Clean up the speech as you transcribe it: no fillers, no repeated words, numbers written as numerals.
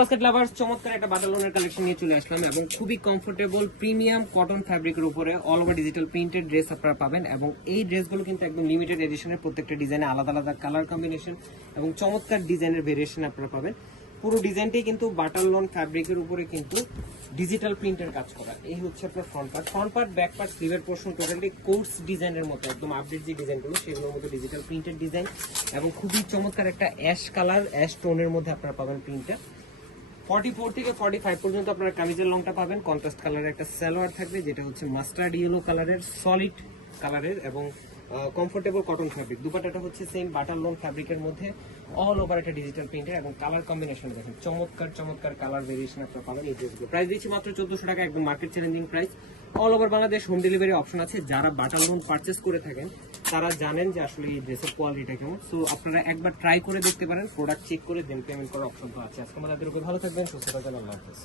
Basket lovers চমৎকার একটা বাটারলোনের collection নিয়ে চলে আসলাম এবং খুবই কমফোর্টেবল প্রিমিয়াম কটন ফ্যাব্রিকের উপরে all over digital printed dress আপনারা পাবেন এবং এই ড্রেসগুলো কিন্তু একদম লিমিটেড এডিশনের প্রত্যেকটা ডিজাইনে আলাদা আলাদা কালার কম্বিনেশন এবং চমৎকার ডিজাইনের ভেরিয়েশন আপনারা পাবেন। পুরো ডিজাইনটাই কিন্তু বাটারলোন ফ্যাব্রিকের উপরে কিন্তু ডিজিটাল প্রিন্টের কাজ করা। এই হচ্ছে আপনার ফ্রন্ট পার্ট ব্যাক পার্ট স্লিভের পোর্শন টোটালি কোর্স ডিজাইনের মতো একদম আপডেট যে ডিজাইনগুলো সেগুলোর মধ্যে ডিজিটাল প্রিন্টেড ডিজাইন এবং খুবই চমৎকার একটা অ্যাশ কালার অ্যাশ টোনের মধ্যে আপনারা পাবেন প্রিন্টটা। 44 থেকে 45 পর্যন্ত আপনারা কামিজের লংটা পাবেন। কন্ট্রাস্ট কালারের একটা সালোয়ার থাকবে যেটা হচ্ছে মাস্টার্ড ইয়েলো কালারের সলিড কালারের এবং কমফোর্টেবল কটন ফ্যাব্রিক। দুপাট্টাটা হচ্ছে সেম বাটারলোন ফ্যাব্রিকের মধ্যে অল ওভার একটা ডিজিটাল প্রিন্টের এবং কালার কম্বিনেশন দেখেন চমৎকার চমৎকার কালার ভেরিয়েশন আপনারা পাবেন এই ড্রেসগুলো। প্রাইস দিচ্ছি মাত্র 1400 টাকা, একদম market challenging price. All over Bangladesh home delivery option আছে। যারা বাটারলোন পারচেস করে থাকেন তারা জানেন যে আসলে এই ড্রেসের কোয়ালিটিটা কেমন। সো আপনারা একবার ট্রাই করে দেখতে পারেন, প্রোডাক্ট চেক করে দেন পেমেন্ট করার অপশন তো আছে। আজকে আমাদের উপর ভালো থাকবেন, সুস্থ থাকবেন, আল্লাহ হাফেজ।